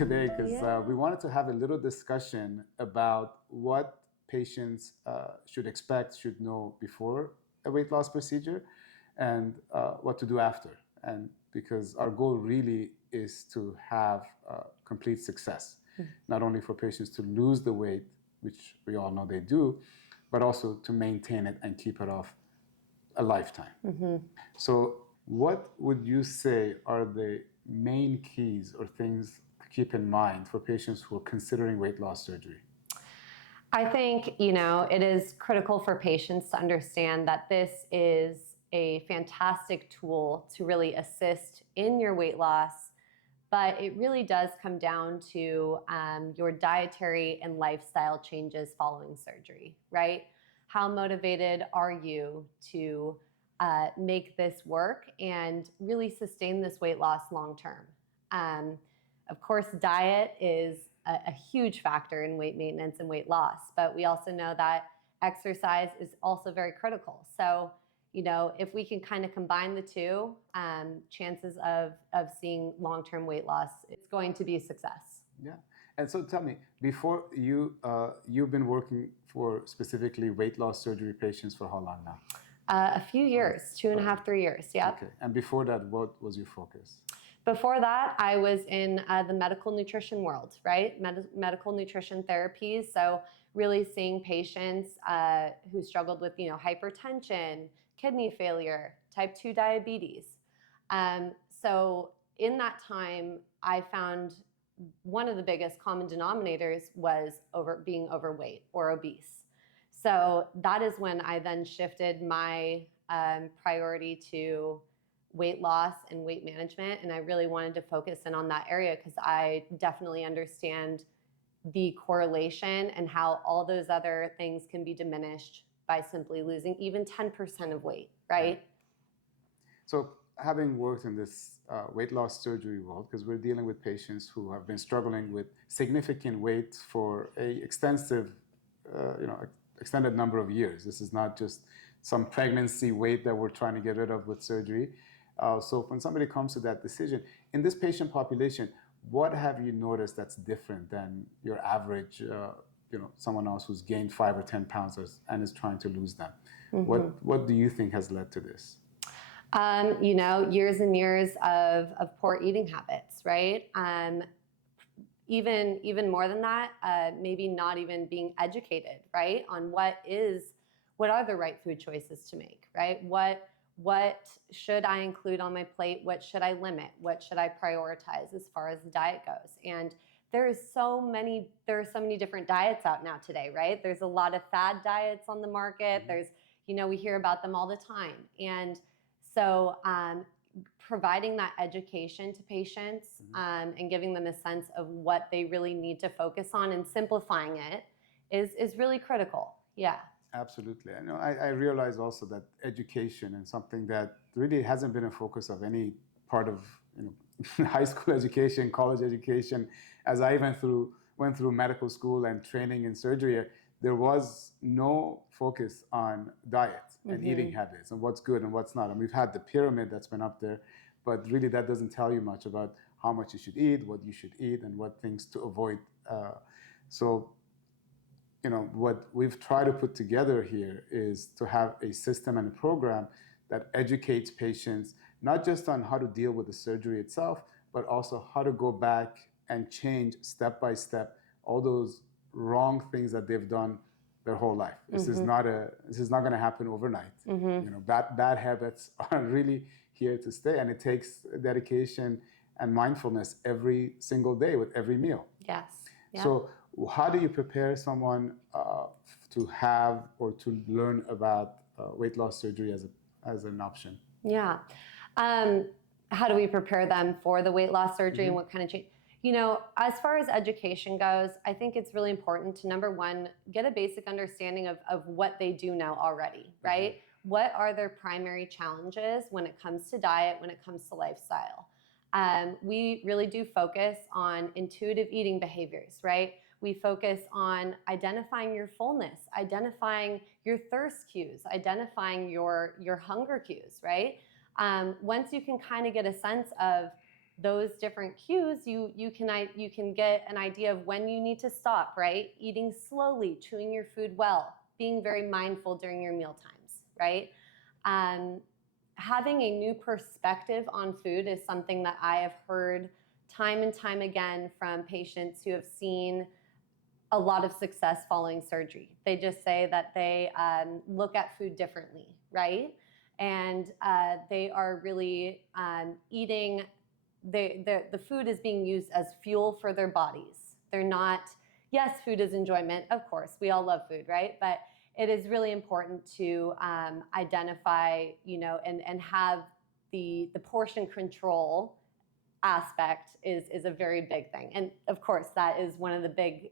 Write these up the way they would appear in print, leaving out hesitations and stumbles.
today because we wanted to have a little discussion about what patients should expect, should know before a weight loss procedure, and what to do after. And because our goal really is to have complete success, not only for patients to lose the weight, which we all know they do, but also to maintain it and keep it off a lifetime. So what would you say are the main keys or things to keep in mind for patients who are considering weight loss surgery? I think, it is critical for patients to understand that this is a fantastic tool to really assist in your weight loss, but it really does come down to your dietary and lifestyle changes following surgery, right? How motivated are you to make this work and really sustain this weight loss long term? Of course, diet is a huge factor in weight maintenance and weight loss, but we also know that exercise is also very critical. So, if we can kind of combine the two, chances of seeing long-term weight loss, it's going to be a success. Yeah. And so tell me, before you've been working for specifically weight loss surgery patients for how long now? A few years, 2.5, 3 years, yeah. Okay. And before that, what was your focus? Before that, I was in the medical nutrition world, right? Medical nutrition therapies. So really seeing patients who struggled with, hypertension, kidney failure, type 2 diabetes. So in that time, I found one of the biggest common denominators was being overweight or obese. So that is when I then shifted my priority to weight loss and weight management. And I really wanted to focus in on that area because I definitely understand the correlation and how all those other things can be diminished by simply losing even 10% of weight, right? So having worked in this weight loss surgery world, because we're dealing with patients who have been struggling with significant weight for a extensive, extended number of years. This is not just some pregnancy weight that we're trying to get rid of with surgery. So when somebody comes to that decision, in this patient population, what have you noticed that's different than your average, someone else who's gained 5 or 10 pounds and is trying to lose them? What do you think has led to this? Years and years of poor eating habits, right? Even more than that, maybe not even being educated, right, on what are the right food choices to make, right? What should I include on my plate? What should I limit? What should I prioritize as far as the diet goes? And there are so many different diets out now today, right? There's a lot of fad diets on the market. There's, we hear about them all the time. And so providing that education to patients and giving them a sense of what they really need to focus on and simplifying it is really critical. Yeah. Absolutely. I realize also that education and something that really hasn't been a focus of any part of high school education, college education. As I went through medical school and training in surgery, there was no focus on diet and eating habits and what's good and what's not. And we've had the pyramid that's been up there, but really that doesn't tell you much about how much you should eat, what you should eat, and what things to avoid. What we've tried to put together here is to have a system and a program that educates patients, not just on how to deal with the surgery itself, but also how to go back and change step by step all those wrong things that they've done their whole life. This is not going to happen overnight. Bad habits are really here to stay, and it takes dedication and mindfulness every single day with every meal. Yes. Yeah. So how do you prepare someone to have or to learn about weight loss surgery as an option? Yeah. How do we prepare them for the weight loss surgery and what kind of change? As far as education goes, I think it's really important to, number one, get a basic understanding of what they do know already, right? What are their primary challenges when it comes to diet, when it comes to lifestyle? We really do focus on intuitive eating behaviors, right? We focus on identifying your fullness, identifying your thirst cues, identifying your hunger cues, right? Once you can kind of get a sense of those different cues, you can get an idea of when you need to stop, right? Eating slowly, chewing your food well, being very mindful during your meal times, right? Having a new perspective on food is something that I have heard time and time again from patients who have seen a lot of success following surgery. They just say that they look at food differently, right? And they are really eating, the food is being used as fuel for their bodies. They're not, yes, food is enjoyment, of course, we all love food, right? But it is really important to identify, and have the portion control aspect is a very big thing. And of course, that is one of the big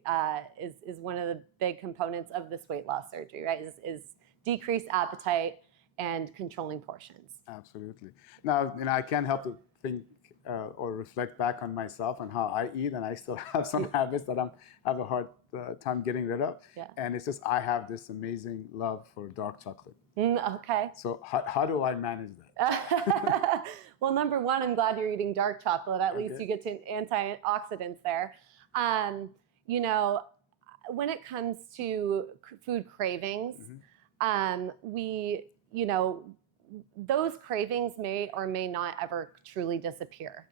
is one of the big components of this weight loss surgery, right? Is decreased appetite and controlling portions. Absolutely. Now, I can't help to think or reflect back on myself and how I eat, and I still have some habits that I have a hard time getting rid of. Yeah. And it's just I have this amazing love for dark chocolate. Okay. So how do I manage that? Well, number one, I'm glad you're eating dark chocolate. At least you get to antioxidants there. When it comes to food cravings, those cravings may or may not ever truly disappear.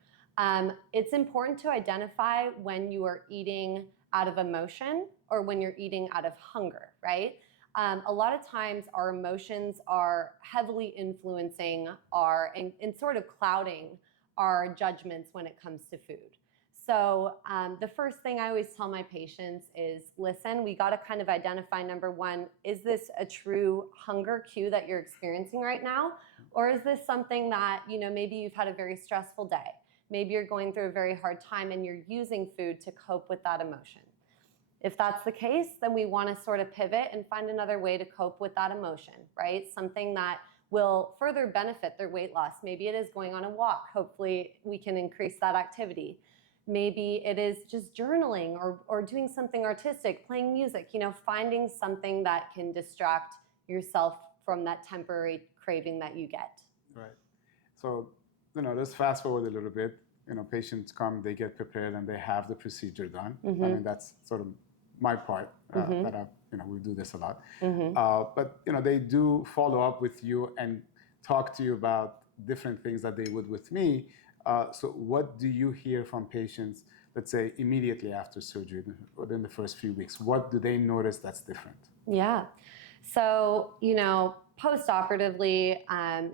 It's important to identify when you are eating out of emotion or when you're eating out of hunger, right? A lot of times our emotions are heavily influencing and sort of clouding our judgments when it comes to food. So the first thing I always tell my patients is, listen, we got to kind of identify, number one, is this a true hunger cue that you're experiencing right now? Or is this something that, maybe you've had a very stressful day? Maybe you're going through a very hard time and you're using food to cope with that emotion. If that's the case, then we want to sort of pivot and find another way to cope with that emotion, right? Something that will further benefit their weight loss. Maybe it is going on a walk. Hopefully we can increase that activity. Maybe it is just journaling or doing something artistic, playing music, finding something that can distract yourself from that temporary craving that you get. Right. So, let's fast forward a little bit. Patients come, they get prepared, and they have the procedure done. I mean, that's sort of my part that we do this a lot. But, they do follow up with you and talk to you about different things that they would with me. So what do you hear from patients, let's say, immediately after surgery, within the first few weeks? What do they notice that's different? Yeah. So, post-operatively,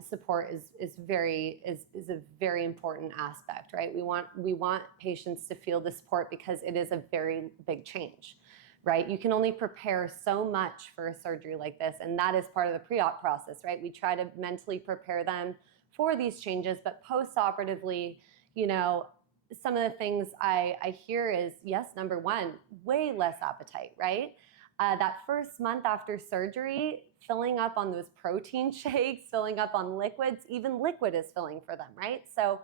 support is a very important aspect, right? We want patients to feel the support because it is a very big change, right? You can only prepare so much for a surgery like this, and that is part of the pre-op process, right? We try to mentally prepare them for these changes, but post-operatively, some of the things I hear is, yes, number one, way less appetite, right? That first month after surgery, filling up on those protein shakes, filling up on liquids, even liquid is filling for them, right? So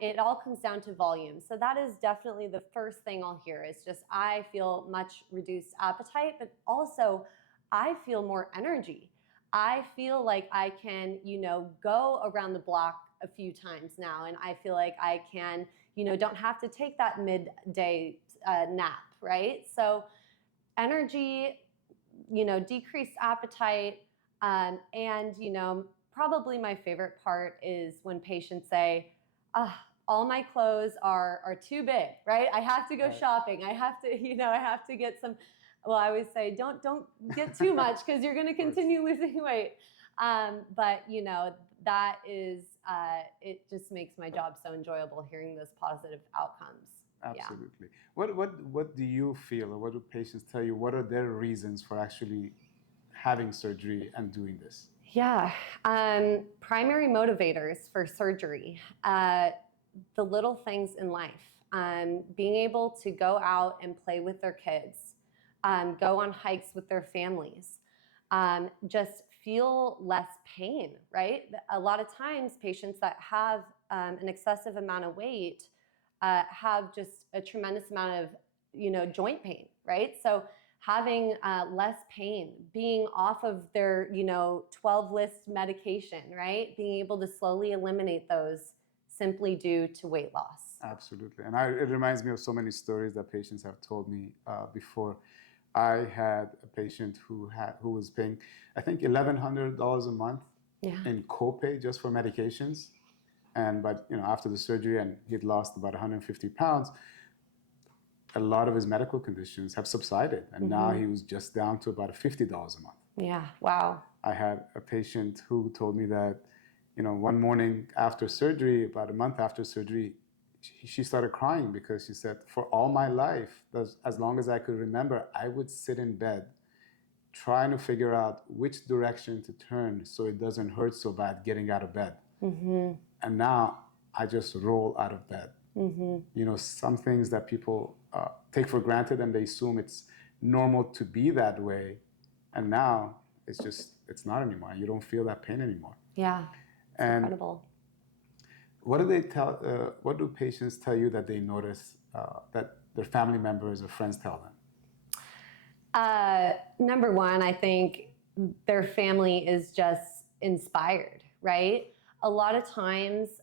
it all comes down to volume. So that is definitely the first thing I'll hear is just, I feel much reduced appetite, but also I feel more energy. I feel like I can, go around the block a few times now, and I feel like I can, don't have to take that midday nap, right? So energy, decreased appetite, and, probably my favorite part is when patients say, all my clothes are too big, right? I have to go shopping. I have to, I have to get some. Well, I always say, don't get too much because you're going to continue losing weight. But that is, it just makes my job so enjoyable hearing those positive outcomes. Absolutely. Yeah. What do you feel, or what do patients tell you? What are their reasons for actually having surgery and doing this? Yeah, primary motivators for surgery, the little things in life, being able to go out and play with their kids. Go on hikes with their families, just feel less pain, right? A lot of times patients that have an excessive amount of weight have just a tremendous amount of, joint pain, right? So having less pain, being off of their, 12 list medication, right? Being able to slowly eliminate those simply due to weight loss. Absolutely. And it reminds me of so many stories that patients have told me before. I had a patient who was paying, I think, $1,100 a month in copay just for medications. But after the surgery, and he'd lost about 150 pounds, a lot of his medical conditions have subsided. And now he was just down to about $50 a month. Yeah, wow. I had a patient who told me that, one morning after surgery, about a month after surgery, she started crying because she said, for all my life, as long as I could remember, I would sit in bed trying to figure out which direction to turn so it doesn't hurt so bad getting out of bed. And now I just roll out of bed. Some things that people take for granted and they assume it's normal to be that way. And now it's not anymore. You don't feel that pain anymore. Yeah, it's incredible. What do patients tell you that they notice that their family members or friends tell them? Number one, I think their family is just inspired, right? A lot of times,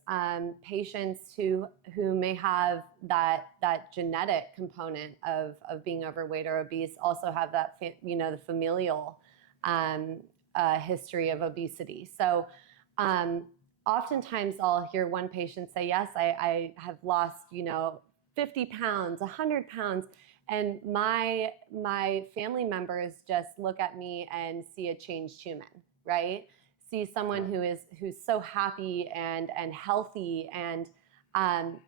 patients who may have that genetic component of being overweight or obese also have that the familial history of obesity. So oftentimes I'll hear one patient say, yes, I have lost 50 pounds, 100 pounds, and my family members just look at me and see a changed human, right? See someone who's so happy and healthy, and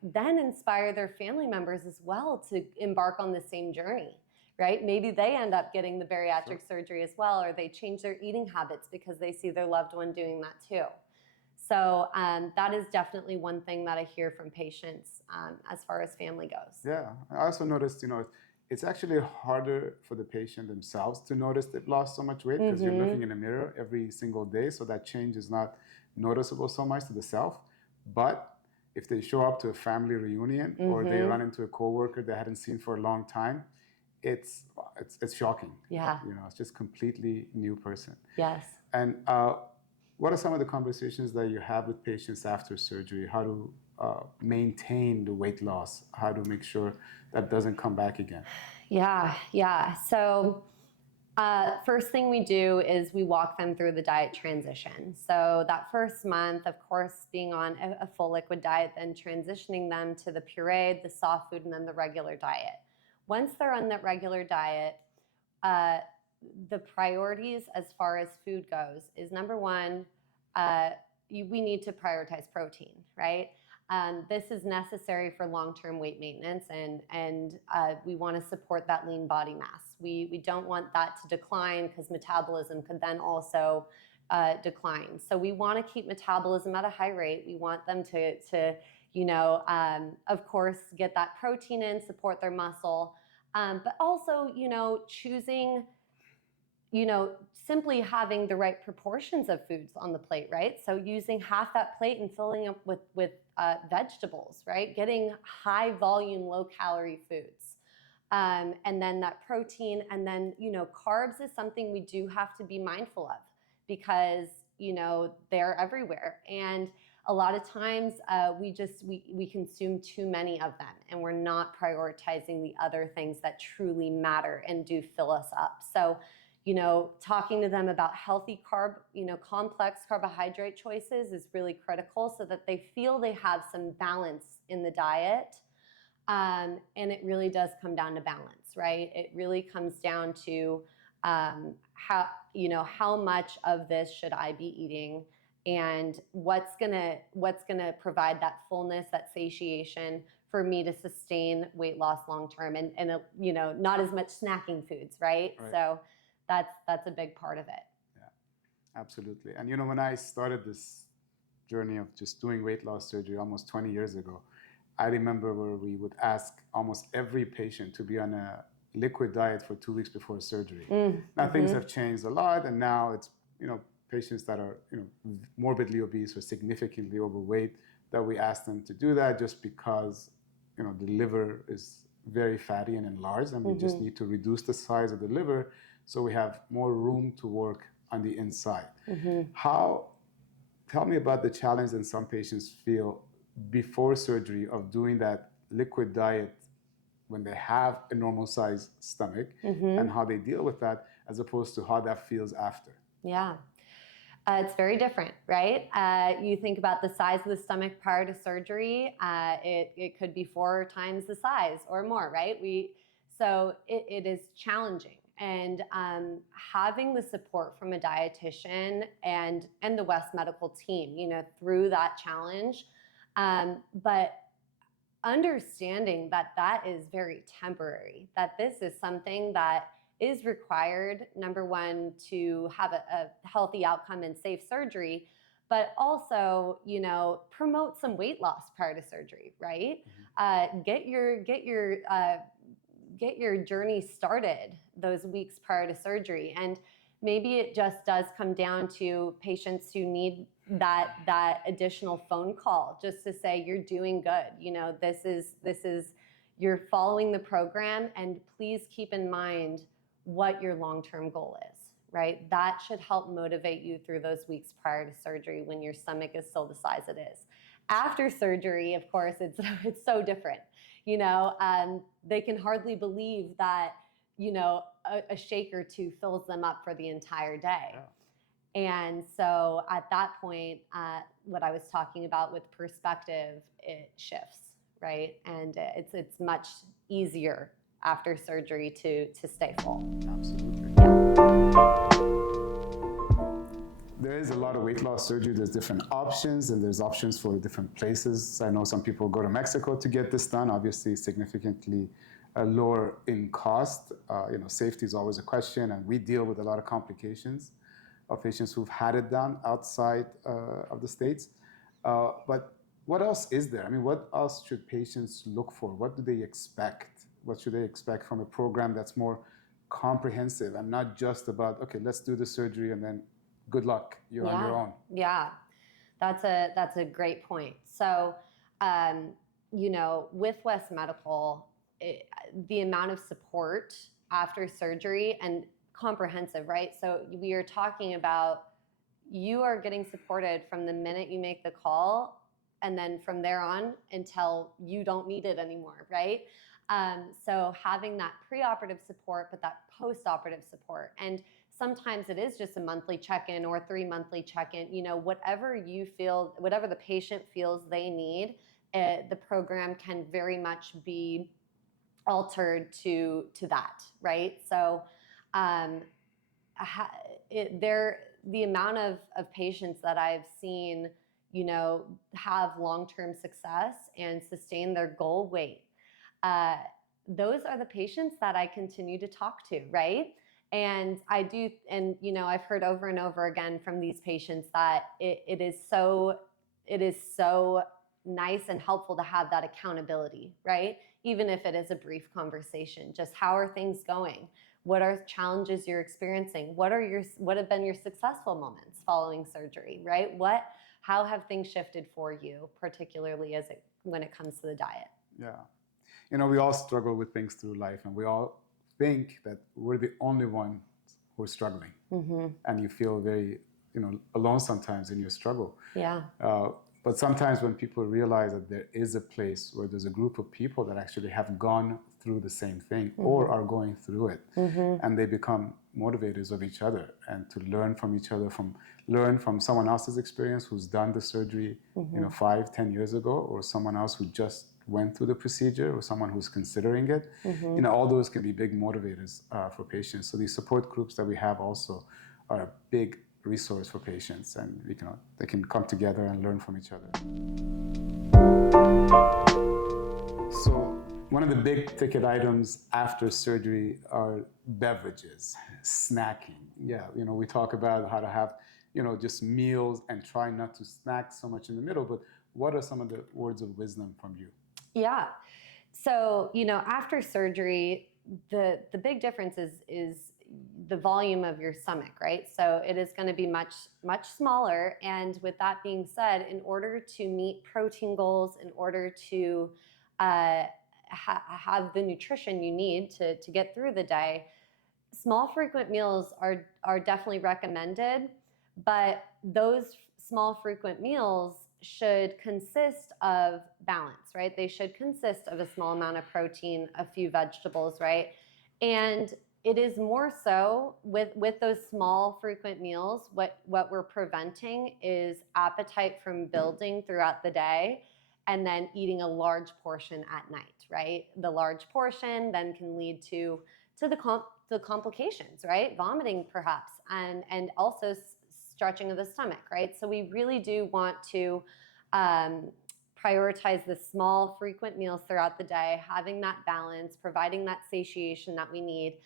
then inspire their family members as well to embark on the same journey, right? Maybe they end up getting the bariatric surgery as well, or they change their eating habits because they see their loved one doing that too. So that is definitely one thing that I hear from patients as far as family goes. Yeah, I also noticed, it's actually harder for the patient themselves to notice they've lost so much weight because you're looking in a mirror every single day, so that change is not noticeable so much to the self. But if they show up to a family reunion or they run into a coworker they hadn't seen for a long time, it's shocking. Yeah. It's just completely new person. Yes. And what are some of the conversations that you have with patients after surgery? How to maintain the weight loss? How to make sure that doesn't come back again? Yeah. So first thing we do is we walk them through the diet transition. So that first month, of course, being on a full liquid diet, then transitioning them to the pureed, the soft food, and then the regular diet. Once they're on that regular diet, the priorities as far as food goes is, number one, we need to prioritize protein, right? This is necessary for long-term weight maintenance, and we want to support that lean body mass. We don't want that to decline because metabolism could then also decline. So we want to keep metabolism at a high rate. We want them to of course, get that protein in, support their muscle, but also, choosing, simply having the right proportions of foods on the plate, right? So using half that plate and filling up with vegetables, right? Getting high volume, low calorie foods. And then that protein, and then, carbs is something we do have to be mindful of because, they're everywhere. And a lot of times we consume too many of them, and we're not prioritizing the other things that truly matter and do fill us up. So, talking to them about healthy complex carbohydrate choices is really critical so that they feel they have some balance in the diet. And it really does come down to balance, right? It really comes down to how much of this should I be eating, and what's gonna provide that fullness, that satiation for me to sustain weight loss long term, and not as much snacking foods, right? So that's a big part of it. Yeah, absolutely. And when I started this journey of just doing weight loss surgery almost 20 years ago, I remember where we would ask almost every patient to be on a liquid diet for 2 weeks before surgery. Now things have changed a lot, and now it's patients that are morbidly obese or significantly overweight that we ask them to do that just because the liver is very fatty and enlarged, and we just need to reduce the size of the liver so we have more room to work on the inside. Tell me about the challenge that some patients feel before surgery of doing that liquid diet when they have a normal sized stomach and how they deal with that, as opposed to how that feels after? Yeah. It's very different, right? You think about the size of the stomach prior to surgery, it could be 4 times the size or more, right? So it is challenging. And having the support from a dietitian and the West Medical team, through that challenge, but understanding that that is very temporary, that this is something that is required, number one, to have a healthy outcome and safe surgery, but also, promote some weight loss prior to surgery, right? Get your journey started those weeks prior to surgery. And maybe it just does come down to patients who need that additional phone call just to say, you're doing good. This is you're following the program, and please keep in mind what your long-term goal is, right? That should help motivate you through those weeks prior to surgery when your stomach is still the size it is. After surgery, of course, it's so different. They can hardly believe that, a shake or two fills them up for the entire day. Yeah. And so at that point, what I was talking about with perspective, it shifts, right? And it's much easier after surgery to stay full. Absolutely. There is a lot of weight loss surgery. There's different options, and there's options for different places. I know some people go to Mexico to get this done, obviously significantly lower in cost. Safety is always a question, and we deal with a lot of complications of patients who've had it done outside of the States. But what else is there? I mean, what else should patients look for? What do they expect? What should they expect from a program that's more comprehensive and not just about, okay, let's do the surgery and then good luck, you're on your own? Yeah, that's a great point. So, with West Medical, the amount of support after surgery and comprehensive, right? So we are talking about, you are getting supported from the minute you make the call, and then from there on until you don't need it anymore, right? So having that pre-operative support, but that post-operative support. And sometimes it is just a monthly check-in or 3 monthly check-in, whatever the patient feels they need, the program can very much be altered to that, right? So the amount of patients that I've seen, have long-term success and sustain their goal weight, those are the patients that I continue to talk to, right? And I do, and I've heard over and over again from these patients that it is so nice and helpful to have that accountability, right? Even if it is a brief conversation, just how are things going? What are challenges you're experiencing? What have been your successful moments following surgery, right? How have things shifted for you, particularly when it comes to the diet? Yeah. We all struggle with things through life, and we all think that we're the only ones who are struggling. Mm-hmm. And you feel very, alone sometimes in your struggle. Yeah. But sometimes when people realize that there is a place where there's a group of people that actually have gone through the same thing, mm-hmm. or are going through it, mm-hmm. and they become motivators of each other, and to learn from each other, learn from someone else's experience who's done the surgery, mm-hmm. 5-10 years ago, or someone else who just went through the procedure, or someone who's considering it. Mm-hmm. All those can be big motivators for patients. So these support groups that we have also are a big resource for patients, and they can come together and learn from each other. So one of the big ticket items after surgery are beverages, snacking. Yeah, we talk about how to have, just meals and try not to snack so much in the middle, but what are some of the words of wisdom from you? Yeah. So, after surgery, the big difference is the volume of your stomach, right? So it is going to be much, much smaller. And with that being said, in order to meet protein goals, in order to have the nutrition you need to get through the day, small frequent meals are definitely recommended. But those small frequent meals should consist of balance, right? They should consist of a small amount of protein, a few vegetables, right? And it is more so with those small frequent meals, what we're preventing is appetite from building throughout the day and then eating a large portion at night, right? The large portion then can lead to the complications, right? Vomiting perhaps, and also stretching of the stomach, right? So we really do want to prioritize the small frequent meals throughout the day, having that balance, providing that satiation that we need.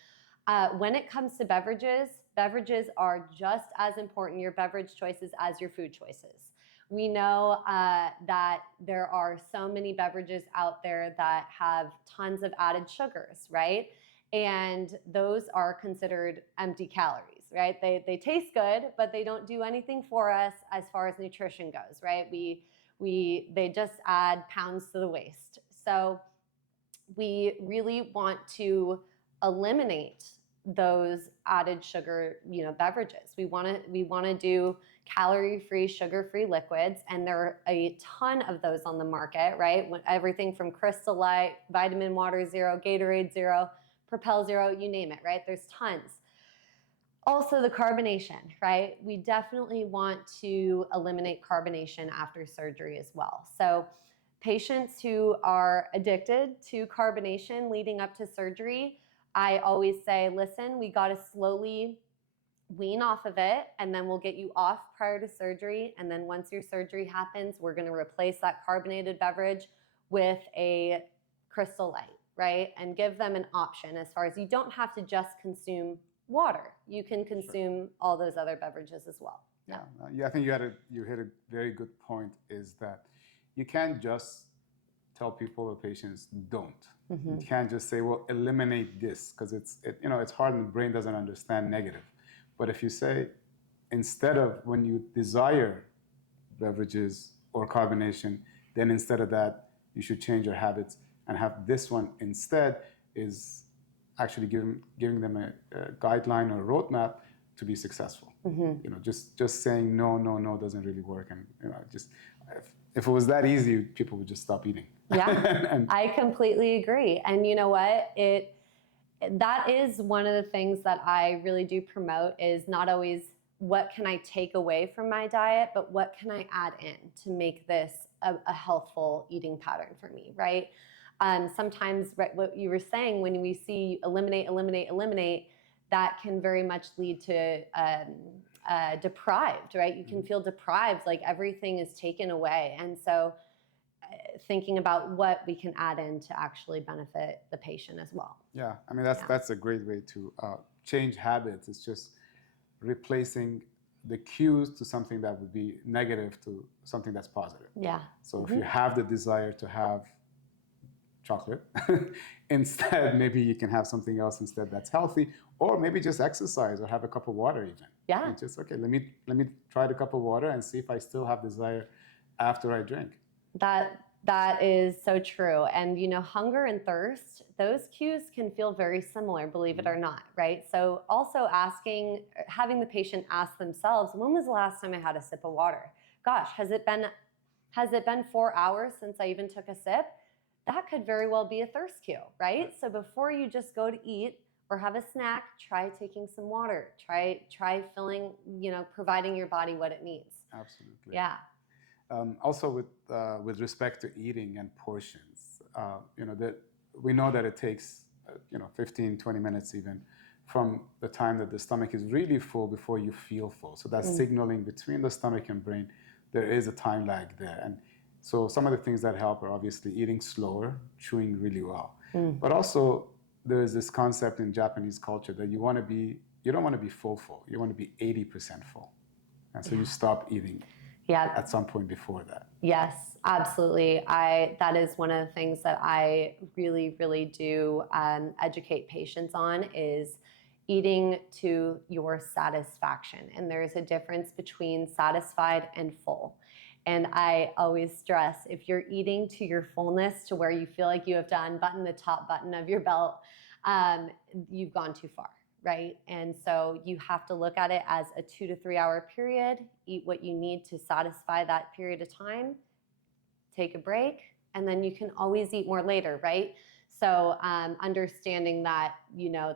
When it comes to beverages, beverages are just as important, your beverage choices, as your food choices. We know that there are so many beverages out there that have tons of added sugars, right? And those are considered empty calories, right? They taste good, but they don't do anything for us as far as nutrition goes, right? They just add pounds to the waist. So we really want to eliminate those added sugar, beverages. We want to do calorie-free, sugar-free liquids, and there are a ton of those on the market, right? Everything from Crystal Light, Vitamin Water Zero, Gatorade Zero, Propel Zero, you name it, right? There's tons. Also the carbonation, right? We definitely want to eliminate carbonation after surgery as well. So patients who are addicted to carbonation leading up to surgery, I always say, listen, we got to slowly wean off of it, and then we'll get you off prior to surgery. And then once your surgery happens, we're going to replace that carbonated beverage with a Crystal Light, right? And give them an option as far as you don't have to just consume water. You can consume all those other beverages as well. Yeah, I think you hit a very good point, is that you can't just tell people or patients don't. You can't just say, well, eliminate this, because it's hard and the brain doesn't understand negative. But if you say, instead of, when you desire beverages or carbonation, then instead of that, you should change your habits and have this one instead, is actually giving them a guideline or a roadmap to be successful. Just saying no doesn't really work. And if it was that easy, people would just stop eating. Yeah, I completely agree. And you know what? That is one of the things that I really do promote, is not always what can I take away from my diet, but what can I add in to make this a healthful eating pattern for me, right? Sometimes, right, what you were saying, when we see eliminate, that can very much lead to deprived, right? You can feel deprived, like everything is taken away. And so thinking about what we can add in to actually benefit the patient as well. Yeah, I mean, that's a great way to change habits. It's just replacing the cues to something that would be negative to something that's positive. Yeah. So if you have the desire to have chocolate, instead, maybe you can have something else instead that's healthy, or maybe just exercise or have a cup of water even. Yeah. And just, okay, let me try the cup of water and see if I still have desire after I drink. That is so true. And hunger and thirst, those cues can feel very similar, believe it or not, right? So also having the patient ask themselves, when was the last time I had a sip of water? Gosh, has it been 4 hours since I even took a sip? That could very well be a thirst cue, right? So before you just go to eat or have a snack, try taking some water. Try filling, providing your body what it needs. Absolutely. Yeah. Also, with respect to eating and portions, that we know that it takes 15, 20 minutes even from the time that the stomach is really full before you feel full. So that's signaling between the stomach and brain. There is a time lag there. And so some of the things that help are obviously eating slower, chewing really well. But also there is this concept in Japanese culture that you don't want to be full. You want to be 80% full. And so you stop eating. Yeah. At some point before that. Yes, absolutely. That is one of the things that I really, really do educate patients on, is eating to your satisfaction. And there's a difference between satisfied and full. And I always stress, if you're eating to your fullness, to where you feel like you have to unbutton the top button of your belt, you've gone too far, right? And so you have to look at it as a 2 to 3 hour period, eat what you need to satisfy that period of time, take a break, and then you can always eat more later, right? So understanding that,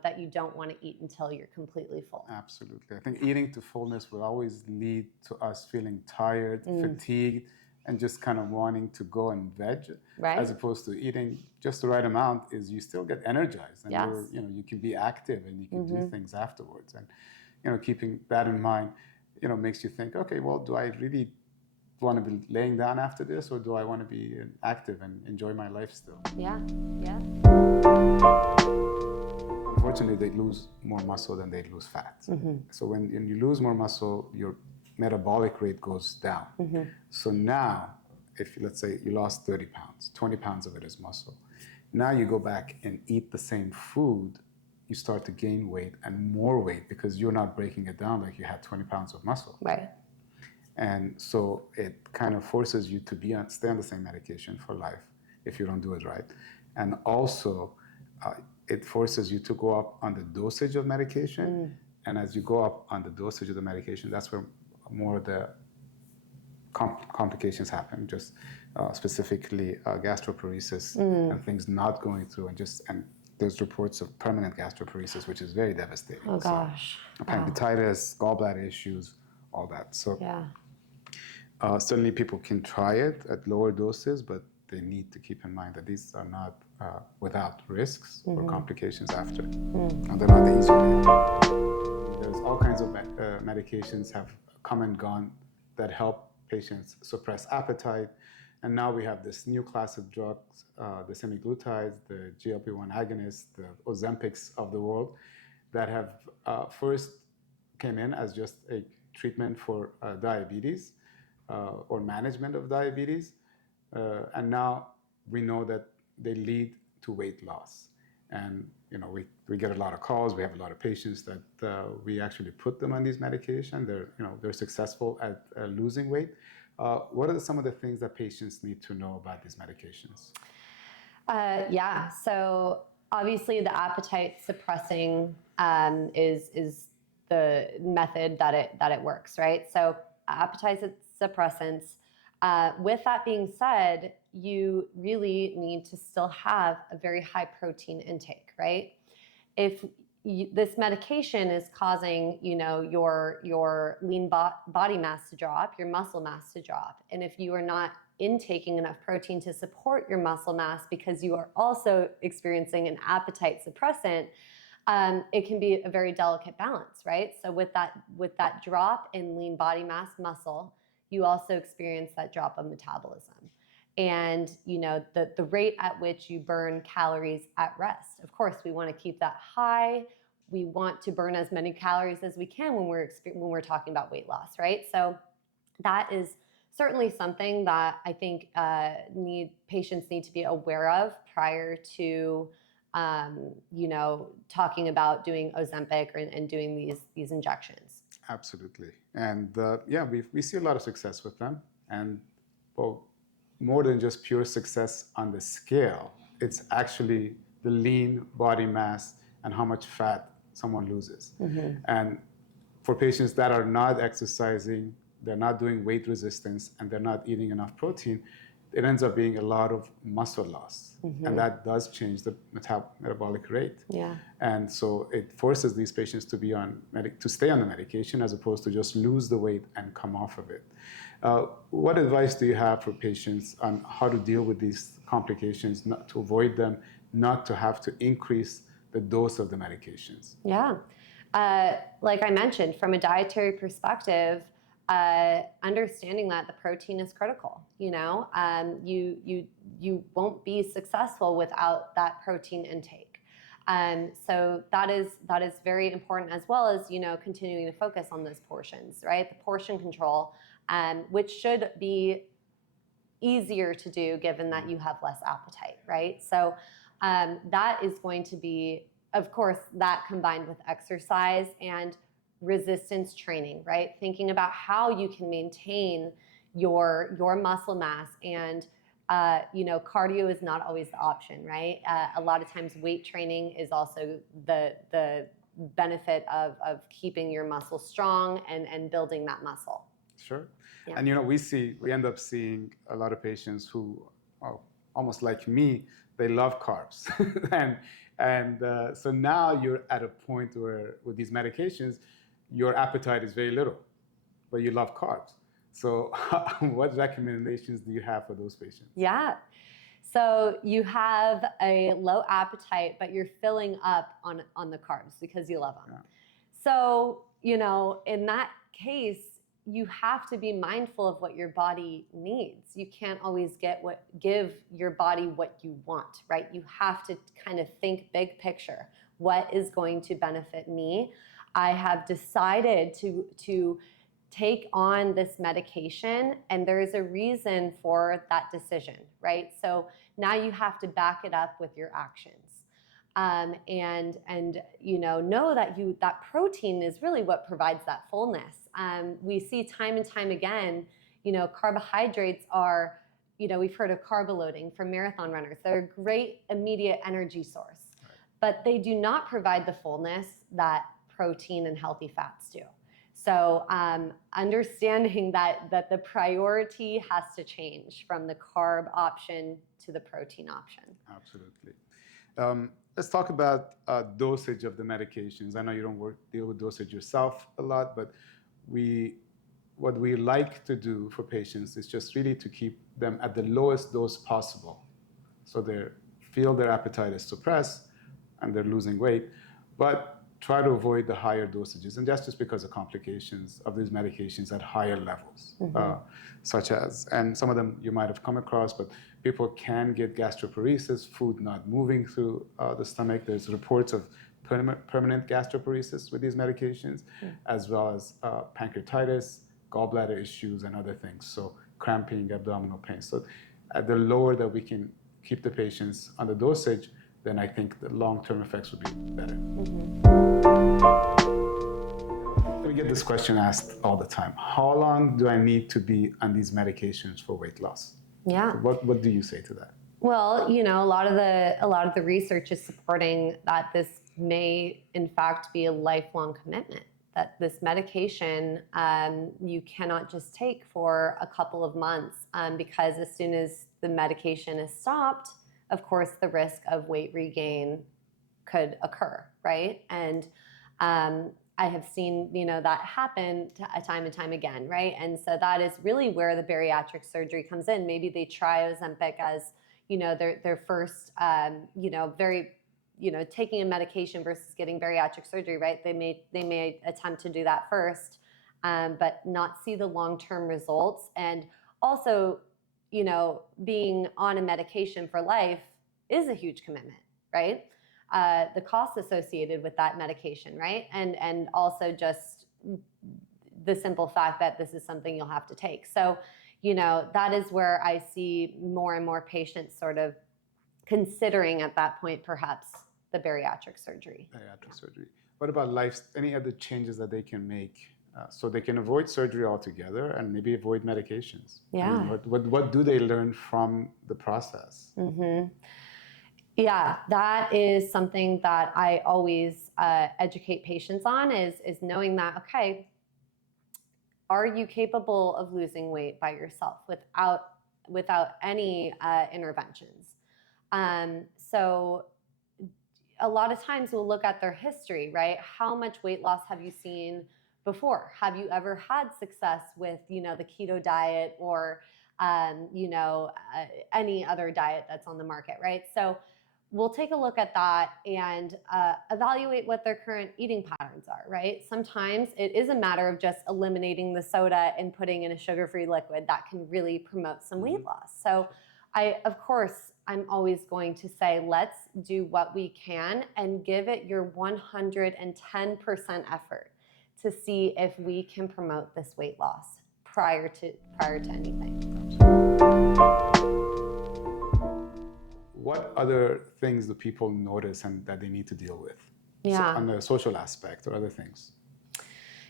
that you don't want to eat until you're completely full. Absolutely. I think eating to fullness will always lead to us feeling tired, fatigued, and just kind of wanting to go and veg, right? As opposed to eating just the right amount. Is you still get energized, and yes. you can be active and you can do things afterwards. And keeping that in mind, makes you think, okay, well, do I really want to be laying down after this, or do I want to be active and enjoy my life still? Yeah. Unfortunately, they lose more muscle than they lose fat. So when you lose more muscle, your metabolic rate goes down. So now, if let's say you lost 30 pounds, 20 pounds of it is muscle. Now you go back and eat the same food, you start to gain weight and more weight because you're not breaking it down like you had 20 pounds of muscle. Right. And so it kind of forces you to stay on the same medication for life if you don't do it right. And also, it forces you to go up on the dosage of medication. And as you go up on the dosage of the medication, that's where more of the complications happen, just specifically gastroparesis and things not going through, and there's reports of permanent gastroparesis, which is very devastating. Oh gosh. So, pancreatitis, gallbladder issues, all that. So yeah. Certainly people can try it at lower doses, but they need to keep in mind that these are not without risks or complications after. And they're not the easy way. There's all kinds of medications have come and gone that help patients suppress appetite. And now we have this new class of drugs, the semaglutides, the GLP-1 agonists, the Ozempics of the world, that have first came in as just a treatment for diabetes or management of diabetes. And now we know that they lead to weight loss. And we get a lot of calls. We have a lot of patients that we actually put them on these medications. They're successful at losing weight. What are some of the things that patients need to know about these medications? So obviously the appetite suppressing is the method that it works, right? So appetite suppressants. With that being said, you really need to still have a very high protein intake, right? If this medication is causing, your lean body mass to drop, your muscle mass to drop, and if you are not intaking enough protein to support your muscle mass because you are also experiencing an appetite suppressant, it can be a very delicate balance, right? So with that drop in lean body mass muscle, you also experience that drop of metabolism. And the rate at which you burn calories at rest. Of course, we want to keep that high. We want to burn as many calories as we can when we're talking about weight loss, right? So that is certainly something that I think patients need to be aware of prior to talking about doing Ozempic and doing these injections. Absolutely. And we see a lot of success with them. And more than just pure success on the scale, it's actually the lean body mass and how much fat someone loses. And for patients that are not exercising, they're not doing weight resistance, and they're not eating enough protein, it ends up being a lot of muscle loss. And that does change the metabolic rate. Yeah. And so it forces these patients to stay on the medication as opposed to just lose the weight and come off of it. What advice do you have for patients on how to deal with these complications, not to avoid them, not to have to increase the dose of the medications? Yeah. Like I mentioned, from a dietary perspective, understanding that the protein is critical. You won't be successful without that protein intake. So that is very important, as well as continuing to focus on those portions, right? The portion control, which should be easier to do given that you have less appetite, right? So that is going to be, of course, that combined with exercise and resistance training, right? Thinking about how you can maintain your muscle mass, and cardio is not always the option, right? A lot of times weight training is also the benefit of keeping your muscle strong and building that muscle. Sure. Yeah. And we end up seeing a lot of patients who are almost like me, they love carbs. So now you're at a point where with these medications, your appetite is very little, but you love carbs. So what recommendations do you have for those patients? Yeah. So you have a low appetite, but you're filling up on the carbs because you love them. Yeah. So, in that case, you have to be mindful of what your body needs. You can't always give your body what you want, right? You have to kind of think big picture. What is going to benefit me? I have decided to take on this medication, and there is a reason for that decision, right? So now you have to back it up with your actions. And know that that protein is really what provides that fullness. We see time and time again, carbohydrates are, we've heard of carb loading for marathon runners. They're a great immediate energy source, but they do not provide the fullness that protein and healthy fats do. So understanding that the priority has to change from the carb option to the protein option. Absolutely. Let's talk about dosage of the medications. I know you don't deal with dosage yourself a lot, but what we like to do for patients is just really to keep them at the lowest dose possible. So they feel their appetite is suppressed and they're losing weight, but try to avoid the higher dosages. And that's just because of complications of these medications at higher levels, such as, and some of them you might have come across, but people can get gastroparesis, food not moving through the stomach. There's reports of permanent gastroparesis with these medications, as well as pancreatitis, gallbladder issues, and other things. So cramping, abdominal pain. So at the lower that we can keep the patients on the dosage, then I think the long-term effects would be better. We get this question asked all the time. How long do I need to be on these medications for weight loss? Yeah. What do you say to that? Well, a lot of the research is supporting that this may, in fact, be a lifelong commitment. That this medication you cannot just take for a couple of months because as soon as the medication is stopped, of course, the risk of weight regain could occur, right? And I have seen, that happen time and time again, right? And so that is really where the bariatric surgery comes in. Maybe they try Ozempic as, their first, very, taking a medication versus getting bariatric surgery, right? They may attempt to do that first, but not see the long-term results. And also, being on a medication for life is a huge commitment, right? The costs associated with that medication, right? And also just the simple fact that this is something you'll have to take. So, that is where I see more and more patients sort of considering at that point, perhaps the bariatric surgery. Bariatric surgery. What about any other changes that they can make so they can avoid surgery altogether and maybe avoid medications? Yeah. I mean, what do they learn from the process? Yeah, that is something that I always educate patients on is knowing that, okay, are you capable of losing weight by yourself without any interventions? So a lot of times we'll look at their history, right? How much weight loss have you seen before? Have you ever had success with, the keto diet or, any other diet that's on the market, right? So we'll take a look at that and evaluate what their current eating patterns are, right? Sometimes it is a matter of just eliminating the soda and putting in a sugar-free liquid that can really promote some weight loss. So I'm always going to say, let's do what we can and give it your 110% effort to see if we can promote this weight loss prior to anything. What other things do people notice and that they need to deal with? Yeah. On the social aspect or other things?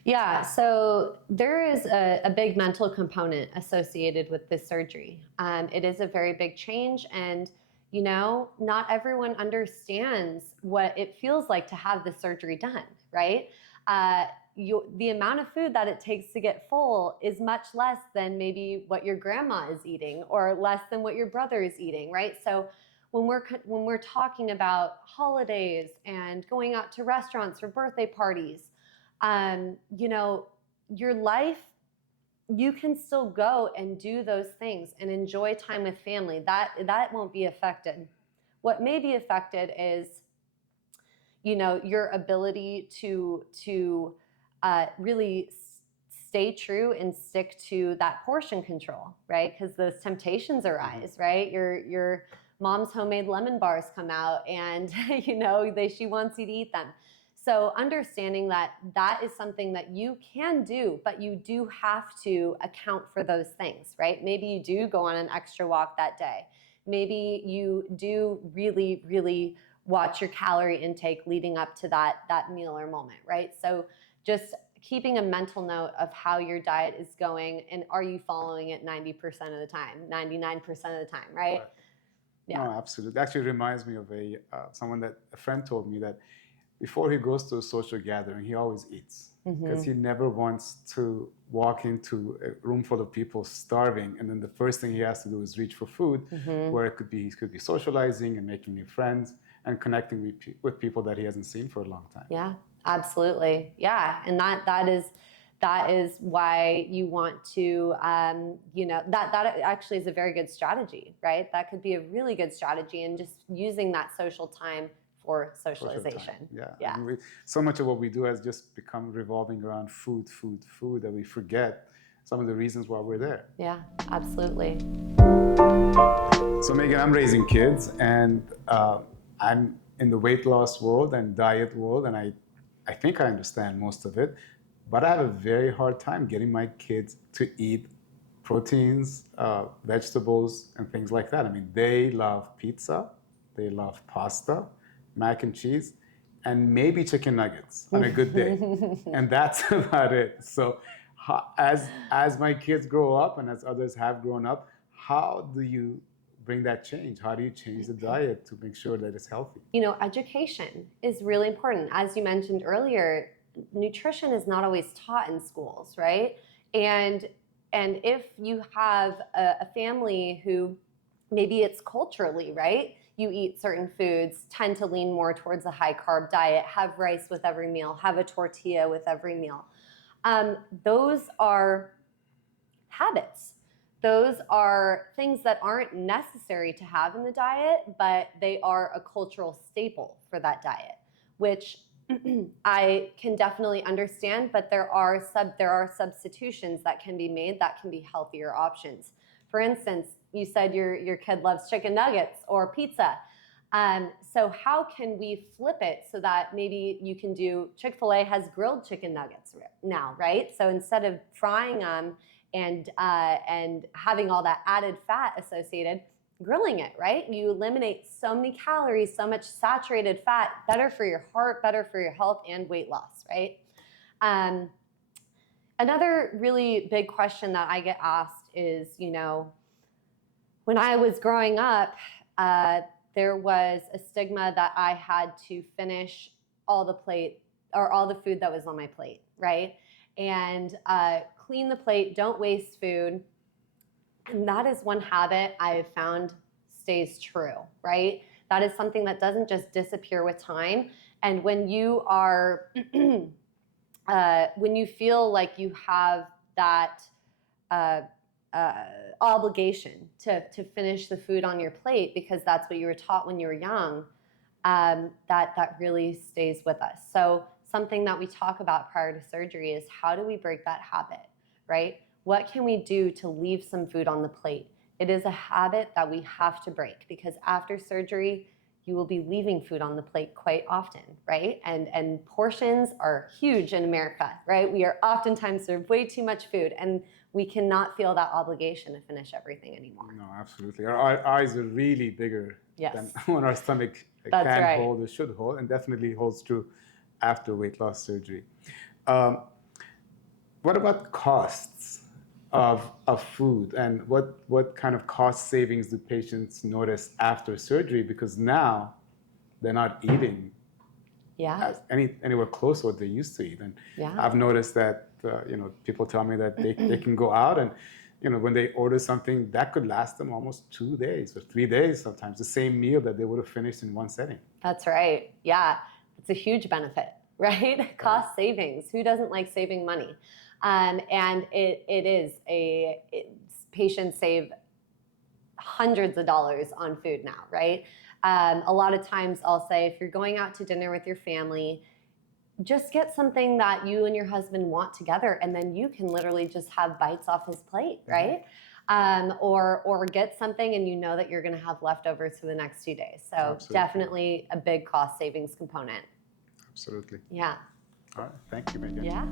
Yeah, so there is a big mental component associated with this surgery. It is a very big change, and You know, not everyone understands what it feels like to have the surgery done, right? The amount of food that it takes to get full is much less than maybe what your grandma is eating, or less than what your brother is eating, right? So when we're talking about holidays and going out to restaurants for birthday parties, you know, your life, you can still go and do those things and enjoy time with family. That won't be affected. What may be affected is, you know, your ability to really stay true and stick to that portion control, right? Because those temptations arise, right? Your mom's homemade lemon bars come out, and you know she wants you to eat them. So understanding that that is something that you can do, but you do have to account for those things, right? Maybe you do go on an extra walk that day. Maybe you do really, really watch your calorie intake leading up to that meal or moment, right? So just keeping a mental note of how your diet is going, and are you following it 90% of the time, 99% of the time, right? Yeah. No, absolutely. It actually reminds me of a friend told me that before he goes to a social gathering, he always eats, because he never wants to walk into a room full of people starving, and then the first thing he has to do is reach for food, where he could be socializing and making new friends and connecting with people that he hasn't seen for a long time. Yeah, absolutely. Yeah, and that is why you want to, you know, that actually is a very good strategy, right? That could be a really good strategy, and just using that social time for socialization. Yeah. And so much of what we do has just become revolving around food, that we forget some of the reasons why we're there. Yeah, absolutely. So Megan, I'm raising kids, and I'm in the weight loss world and diet world, and I think I understand most of it, but I have a very hard time getting my kids to eat proteins, vegetables, and things like that. I mean, they love pizza, they love pasta, mac and cheese, and maybe chicken nuggets on a good day. And that's about it. So as my kids grow up, and as others have grown up, how do you bring that change? How do you change the diet to make sure that it's healthy? You know, education is really important. As you mentioned earlier, nutrition is not always taught in schools, right? And if you have a family who maybe it's culturally, right? You eat certain foods, tend to lean more towards a high carb diet, have rice with every meal, have a tortilla with every meal. Those are habits. Those are things that aren't necessary to have in the diet, but they are a cultural staple for that diet, which I can definitely understand, but there are substitutions that can be made that can be healthier options. For instance, you said your kid loves chicken nuggets or pizza. So how can we flip it so that maybe you can do, Chick-fil-A has grilled chicken nuggets now, right? So instead of frying them and having all that added fat associated, grilling it, right? You eliminate so many calories, so much saturated fat, better for your heart, better for your health and weight loss, right? Another really big question that I get asked is, you know, when I was growing up, there was a stigma that I had to finish all the food that was on my plate, right? And clean the plate, don't waste food. And that is one habit I have found stays true, right? That is something that doesn't just disappear with time. And when you are, when you feel like you have that obligation to finish the food on your plate because that's what you were taught when you were young, that really stays with us. So something that we talk about prior to surgery is, how do we break that habit, right? What can we do to leave some food on the plate? It is a habit that we have to break, because after surgery, you will be leaving food on the plate quite often, right? And portions are huge in America, right? We are oftentimes served way too much food, and we cannot feel that obligation to finish everything anymore. No, absolutely. Our eyes are really bigger than what our stomach can hold or should hold, and definitely holds true after weight loss surgery. What about costs? of food, and what kind of cost savings do patients notice after surgery? Because now they're not eating Yeah. anywhere close to what they used to eat. And Yeah. I've noticed that people tell me that they can go out and when they order something that could last them almost 2 days or 3 days, sometimes the same meal that they would have finished in one setting. That's right. Yeah, it's a huge benefit, right? Cost savings. Who doesn't like saving money? And patients save hundreds of dollars on food now, right? A lot of times I'll say, if you're going out to dinner with your family, just get something that you and your husband want together, and then you can literally just have bites off his plate, right? Or get something and you know that you're going to have leftovers for the next 2 days. So Absolutely. definitely a big cost savings component. Absolutely. Yeah. All right. Thank you, Megan. Yeah.